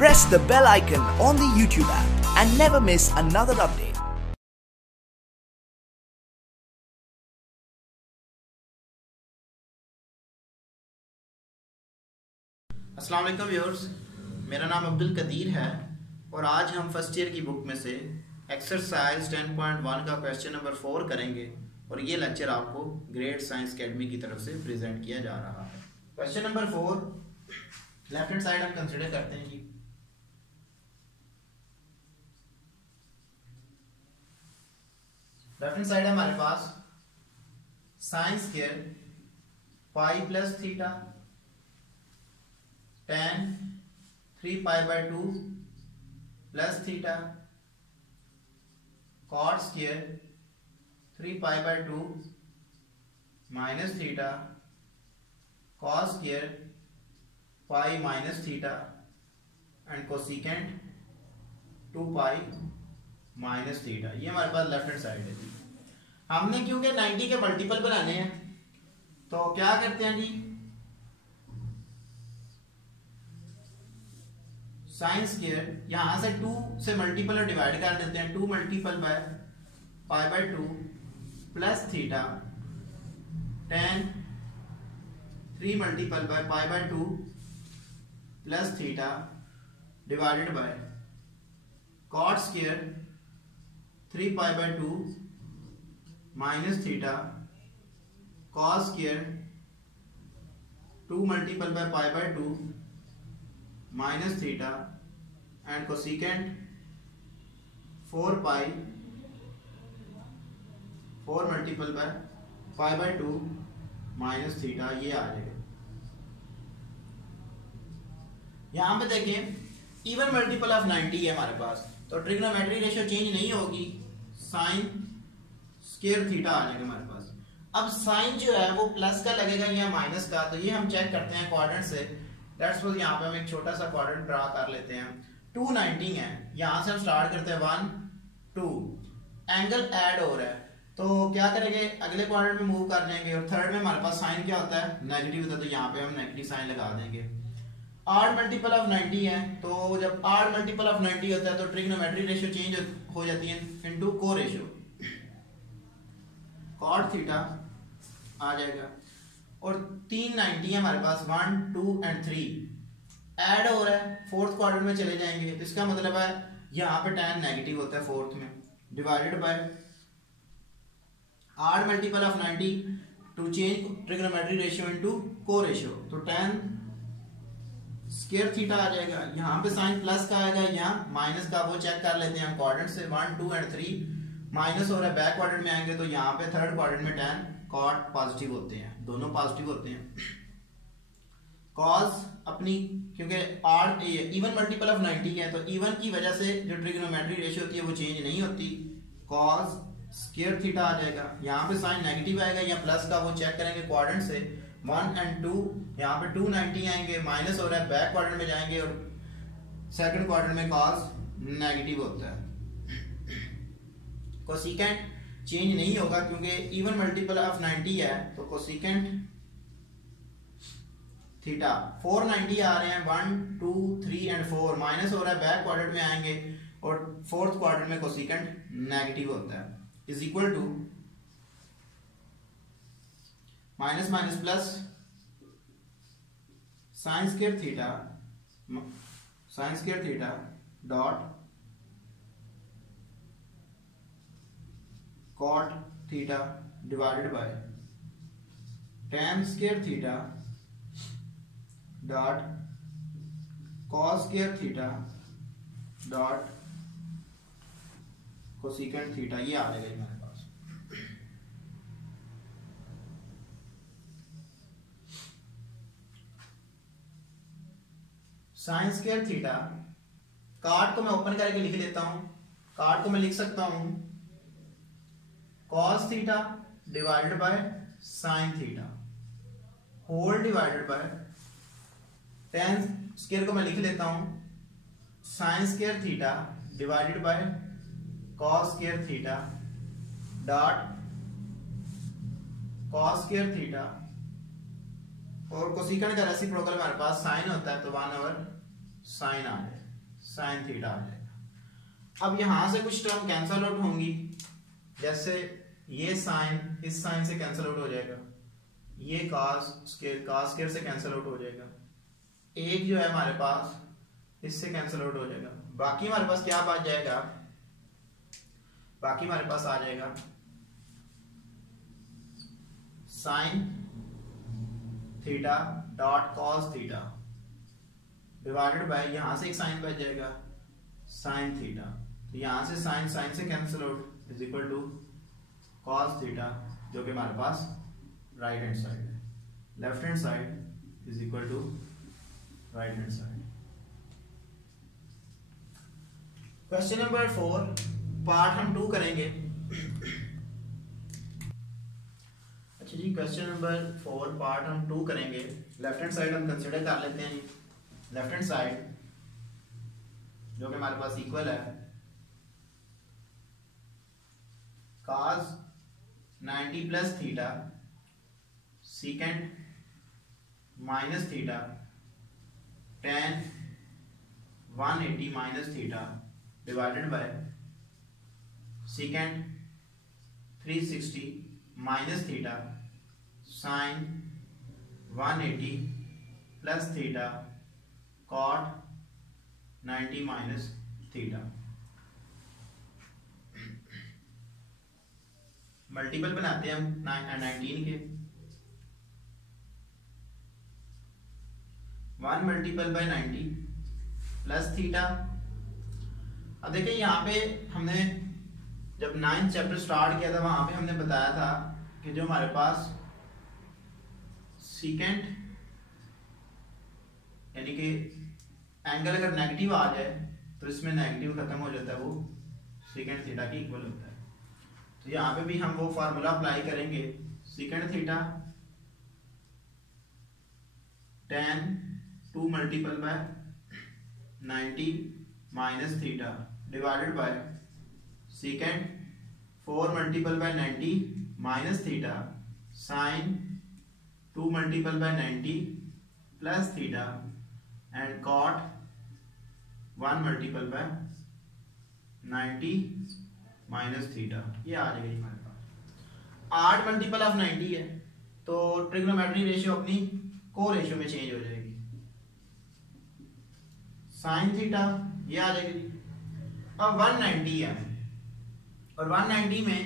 Press the bell icon on the YouTube app and never miss another update. अस्सलाम वालेकुम viewers, मेरा नाम अब्दुल कदीर है और आज हम फर्स्ट ईयर की बुक में से एक्सरसाइज 10.1 का क्वेश्चन नंबर 4 करेंगे और ये लेक्चर आपको ग्रेड साइंस अकेडमी की तरफ से प्रेजेंट किया जा रहा है। Question number 4 left hand side हम कंसीडर करते हैं जी। लेफ्ट हैंड साइड है हमारे पास sine square pi plus theta tan 3 pi by 2 plus theta cot square 3 pi by 2 minus theta cos square pi minus theta and cosecant 2 pi minus theta. ये हमारे पास left hand side है जी। हमने क्योंकि 90 के multiple बनाने हैं तो क्या करते हैं जी, साइन स्क्वायर यहां से 2 से मल्टीपल और डिवाइड कर देते हैं। 2 multiple by pi by 2 plus theta tan 3 multiple by pi by 2 plus theta divided bye cot square 3 pi by 2 minus theta cos square 2 multiple by pi by 2 minus theta and cosecant 4 pi 4 multiple by pi by 2 minus theta. ये आ जाएगा। यहां पे देखें even multiple of 90 है हमारे पास, तो trigonometry ratio change नहीं होगी, साइन स्क्वायर थीटा आ जाएगा हमारे पास। अब साइन जो है वो प्लस का लगेगा या माइनस का, तो ये हम चेक करते हैं क्वाड्रेंट से। लेट्स सपोज यहाँ पे हम एक छोटा सा क्वाड्रेंट ड्रा कर लेते हैं। 290 है, यहां से हम स्टार्ट करते हैं 1 2, एंगल ऐड हो रहा है तो क्या करेंगे, अगले क्वाड्रेंट में मूव कर जाएंगे और थर्ड में हमारे पास साइन क्या होता है, नेगेटिव होता है, तो यहाँ पे हम नेगेटिव साइन लगा देंगे। आड मल्टीपल ऑफ 90 है, तो जब आड मल्टीपल ऑफ 90 होता है तो ट्रिग्नोमेट्री रेशियो चेंज हो जाती है into co ratio, cot theta आ जाएगा। और 390 है हमारे पास, 1 2 एंड 3 ऐड हो रहा है, फोर्थ क्वाड्रेंट में चले जाएंगे, तो इसका मतलब है यहाँ पे tan नेगेटिव होता है फोर्थ में, divided by odd multiple of 90 to change trigonometry ratio into co ratio, तो tan स्क्वायर थीटा आ जाएगा। यहाँ पे साइन प्लस का आएगा, यहाँ माइनस का, वो चेक कर लेते हैं हम क्वाड्रेंट से। 1 2 एंड 3 माइनस हो रहा है, बैक क्वाड्रेंट में आएंगे तो यहाँ पे थर्ड क्वाड्रेंट में tan cot पॉजिटिव होते हैं, दोनों पॉजिटिव होते हैं। cos अपनी क्योंकि आर इवन मल्टीपल ऑफ 90 है तो इवन की वजह से जो ट्रिग्नोमेट्री रेशियो होती है वो चेंज नहीं होती, cos स्क्वायर थीटा आ जाएगा। यहाँ पे साइन नेगेटिव आएगा या प्लस का, वो चेक करेंगे क्वाड्रेंट से। 1 एंड 2 यहाँ पे 290 आएंगे, माइनस हो रहा है, बैक क्वाड्रेंट में जाएंगे और सेकंड क्वाड्रेंट में cos नेगेटिव होता है। कोसिकेंट चेंज नहीं होगा क्योंकि इवन मल्टीपल ऑफ 90 है, तो कोसिकेंट थीटा 490 आ रहे हैं, 1 2 3 एंड 4 माइनस हो रहा है, बैक क्वाड्रेंट में आएंगे और फोर्थ क्वाड्रेंट में कोसिकेंट नेगेटिव होता है, is equal to minus minus plus sine square theta dot cot theta divided by tan square theta dot cos square theta dot cosecant theta. ये आ जाएगा हमारे पास। साइन स्क्वायर थीटा, cot को मैं ओपन करके लिख लेता हूं, cot को मैं लिख सकता हूं cos theta divided by sine theta whole divided by tan square को मैं लिख लेता हूं sine square theta divided by cos square theta dot cos square theta और कोसिकेंट का रेसिप्रोकल हमारे पास साइन होता है तो 1 ओवर साइन आ जाए। साइन थीटा आ जाएगा। अब यहां से कुछ टर्म कैंसल आउट होंगी, जैसे ये साइन इस साइन से कैंसिल आउट हो जाएगा, ये cos स्क्वायर से कैंसिल आउट हो जाएगा, एक जो है हमारे पास इससे कैंसिल आउट हो जाएगा। बाकी हमारे पास क्या बच जाएगा, बाकी हमारे पास आ जाएगा sine theta dot cos theta divided bye, यहां से एक साइन बच जाएगा साइन थीटा, तो यहां से साइन साइन से cancel out is equal to cos theta, जो कि हमारे पास राइट हैंड साइड है, left hand side is equal to right hand side. Question number 4 part हम 2 करेंगे। अच्छा जी, क्वेश्चन नंबर 4 पार्ट हम 2 करेंगे। लेफ्ट हैंड साइड हम कंसीडर कर लेते हैं। लेफ्ट हैंड साइड जो कि हमारे पास इक्वल है cos 90 plus theta secant minus theta tan 180 minus theta divided by secant 360 minus theta sine 180 plus theta cot 90 minus theta. Multiple बनाते हैं हम 19 के, 1 मल्टीपल बाय 90 प्लस थीटा। अब देखिए यहाँ पे हमने जब 9th चैप्टर स्टार्ट किया था वहां पे हमने बताया था कि जो हमारे पास सीकेंट यानी कि एंगल अगर नेगेटिव आ जाए तो इसमें नेगेटिव खत्म हो जाता है, वो सीकेंट थीटा की इक्वल होता है। तो यहाँ पे भी हम वो फार्मूला अप्लाई करेंगे, secant theta tan 2 multiple by 90 minus theta divided by secant 4 multiple by 90 minus theta sine 2 multiple by 90 plus theta and cot 1 multiple by 90 minus theta. ये आ जाएगी हमारे पास 8 मल्टीपल ऑफ 90 है, तो ट्रिग्नोमेट्री रेशियो अपनी को ratio में चेंज हो जाएगी। साइन थीटा ये आ जाएगी। अब 190 है और 190 में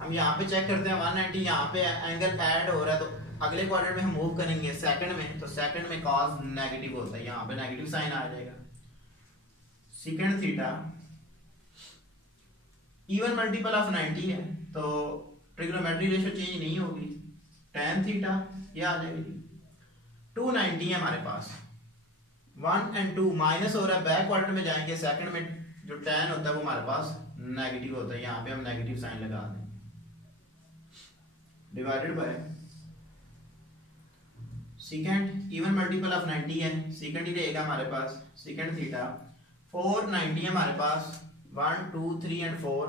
हम यहाँ पे चेक करते हैं 190 यहाँ पे एंगल ऐड हो रहा है, तो अगले क्वाड्रेंट में हम मूव करेंगे सेकंड में, तो सेकंड में कॉस नेगेटिव होता है, यहाँ पे नेगेटिव साइन आ जाएगा। Second theta even multiple of 90 है, तो ट्रिग्नोमेट्री रेशियो चेंज नहीं होगी, tan थीटा ये आ जाएगी। 290 है हमारे पास, 1 और 2 माइनस हो रहा है, बैक क्वाड्रेंट में जाएंगे, सेकंड में जो tan होता है वो हमारे पास नेगेटिव होता है, यहाँ पे हम नेगेटिव साइन लगा देंगे divided by second even multiple of 90 है, सेकंड ही रहेगा हमारे पास, सेकंड थीटा 490 है हमारे पास, 1 2 3 और 4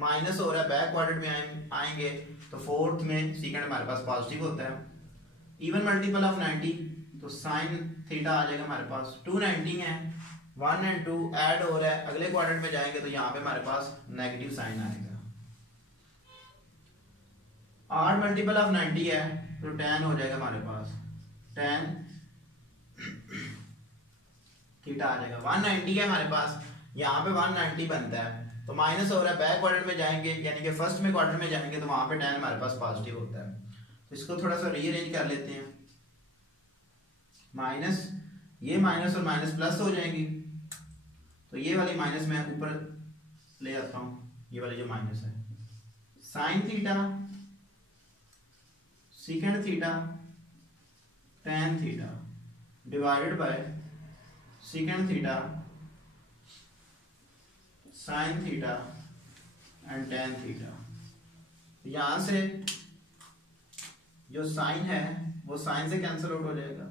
माइनस हो रहा है, बैक क्वाड्रेंट में आएंगे तो फोर्थ में सेकंड हमारे पास पॉजिटिव होता है। इवन मल्टीपल ऑफ 90 तो साइन थीटा आ जाएगा हमारे पास। 290 है, 1 और 2 ऐड हो रहा है, अगले क्वाड्रेंट में जाएंगे तो यहाँ पे हमारे पास नेगेटिव साइन आएगा। 8 मल्टीपल ऑफ 90 है तो tan हो जाएगा हमारे पास, tan थीटा आ जाएगा। 190 है हमारे पास, यहाँ पे 190 बनता है, तो माइनस हो रहा है, बैक क्वाड्रेंट में जाएंगे यानी कि फर्स्ट में क्वाड्रेंट में जाएंगे तो वहां पे tan हमारे पास पॉजिटिव होता है। तो इसको थोड़ा सा रीअरेंज कर लेते हैं, माइनस ये माइनस और माइनस प्लस हो जाएंगी, तो ये वाली माइनस मैं ऊपर ले आता हूं, ये वाली जो माइनस है, sine theta second theta tan theta divided by second theta sine theta and tan theta. यहां से जो साइन है वो साइन से कैंसिल आउट हो जाएगा,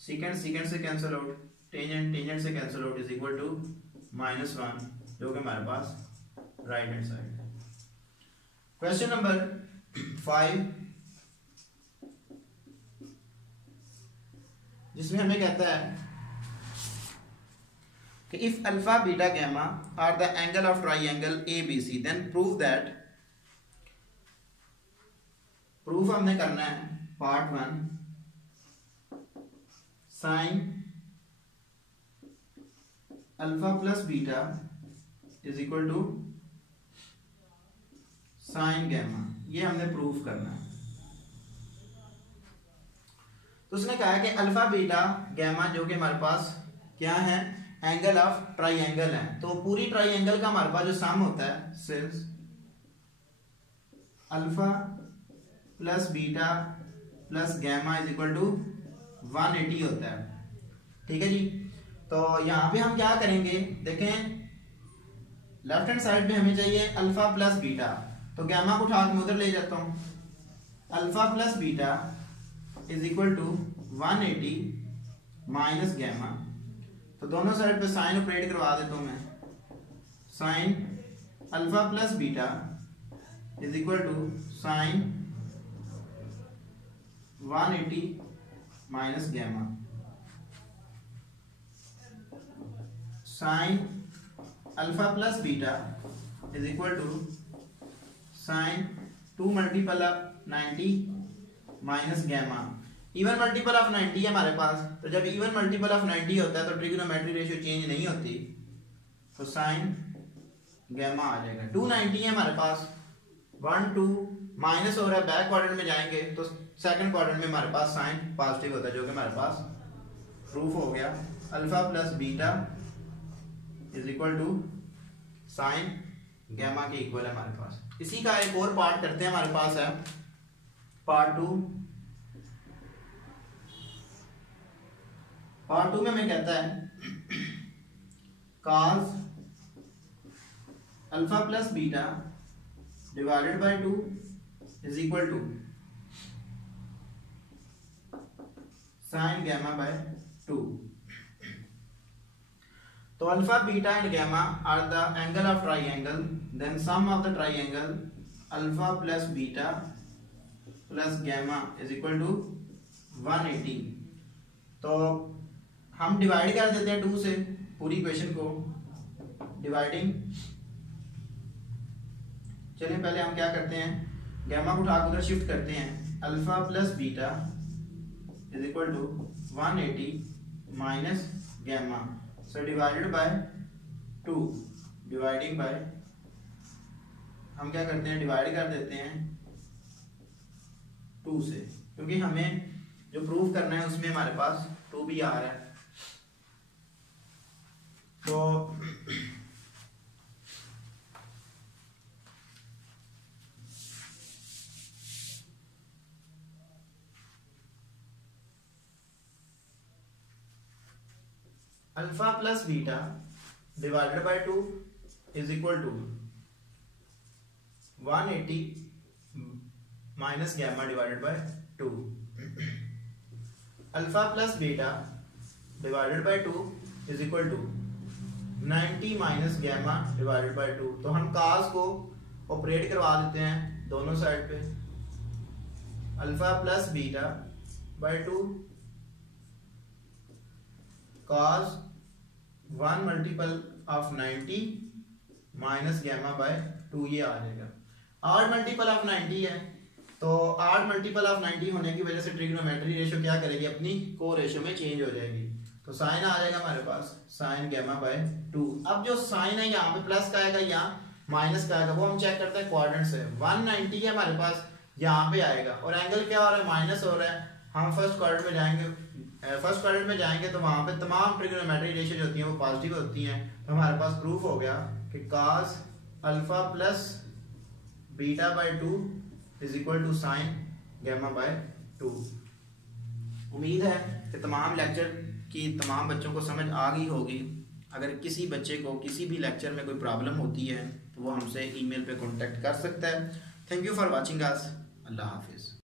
सेकंड सेकंड से कैंसिल आउट, टेंजेंट टेंजेंट से cancel out is equal to -1, जो कि हमारे पास राइट हैंड साइड है। क्वेश्चन नंबर 5 जिसमें हमें कहता है कि if alpha beta gamma are the angle of triangle ABC then prove that, proof हमने करना है part 1 sine alpha plus beta is equal to sine gamma, ये हमने प्रूफ करना है। तो उसने कहा है कि अल्फा बीटा गैमा जो कि हमारे पास क्या है, एंगल ऑफ ट्राइंगल है। तो पूरी ट्राइंगल का हमारे पास जो सम होता है सिर्फ alpha plus beta plus gamma is equal to 180 होता है। ठीक है जी। तो यहां पे हम क्या करेंगे, देखें लेफ्ट हैंड साइड पे हमें चाहिए अल्फा प्लस बीटा, तो गैमा को उठा के मैं उधर ले जाता हूं। Alpha plus beta is equal to 180 minus gamma, तो दोनों साइड पे साइन ऑपरेट करवा देता हूं मैं। Sine alpha plus beta is equal to sine 180 minus gamma, sine alpha plus beta is equal to sine 2 multiple of 90 minus gamma. Even multiple of 90 है हमारे पास, तो जब इवन मल्टीपल ऑफ 90 होता है तो ट्रिग्नोमेट्री रेशियो चेंज नहीं होती, तो साइन गैमा आ जाएगा। 290 है हमारे पास, 1 2 माइनस हो रहा है, बैक क्वाड्रेंट में जाएंगे तो सेकंड क्वाड्रेंट में हमारे पास साइन पॉजिटिव होता है, जो कि हमारे पास प्रूफ हो गया। Alpha plus beta is equal to sine gamma के इक्वल है हमारे पास। इसी का एक और पार्ट करते हैं, हमारे पास है पार्ट 2। पार्ट 2 में हमें कहता है cos alpha plus beta divided by 2 is equal to sine gamma by 2। तो alpha beta and gamma are the angle of triangle, then sum of the triangle alpha plus beta plus gamma is equal to 180। तो हम divide कर देते हैं 2 से पूरी equation को, dividing. चलिए पहले हम क्या करते हैं, गैमा को उठाकर उधर शिफ्ट करते हैं। Alpha plus beta is equal to 180 minus gamma, so divided by 2, dividing by, हम क्या करते हैं डिवाइड कर देते हैं 2 से, क्योंकि हमें जो प्रूफ करना है उसमें हमारे पास 2 भी आ रहा है। तो alpha plus beta divided by 2 is equal to 180 minus gamma divided by 2। Alpha plus beta divided by 2 is equal to 90 minus gamma divided by 2। तो हम cos को ऑपरेट करवा देते हैं दोनों साइड पे। Alpha plus beta by 2 cos 1 multiple of 90 minus gamma by 2, ये आ जाएगा। 8 मल्टीपल ऑफ 90 है, तो 8 मल्टीपल ऑफ 90 होने की वजह से ट्रिग्नोमेट्री रेशियो क्या करेगी, अपनी को रेशियो में चेंज हो जाएगी। तो साइन आ जाएगा हमारे पास साइन गैमा बाय 2। अब जो साइन है यहाँ पे प्लस का आएगा, यहाँ माइनस का आएगा, वो हम चेक करते हैं क्वाड्रेंट से। 190 है हमारे पास, यहाँ पे आएगा, और एंगल क्या हो रहा है, माइनस हो रहा है। हम फर्स्ट क्वाड्रेंट में जाएंगे, तो वहां पे तमाम ट्रिग्नोमेट्री रेशियो जो होती हैं वो पॉजिटिव होती हैं। तो हमारे पास प्रूफ हो गया कि cos alpha plus beta by 2 is equal to sine gamma by 2। उम्मीद है कि तमाम लेक्चर की तमाम बच्चों को समझ आ गई होगी। अगर किसी बच्चे को किसी भी लेक्चर में कोई प्रॉब्लम होती है तो वो हमसे ईमेल पे कांटेक्ट कर सकता है। Thank you for watching us. अल्लाह हाफिज़।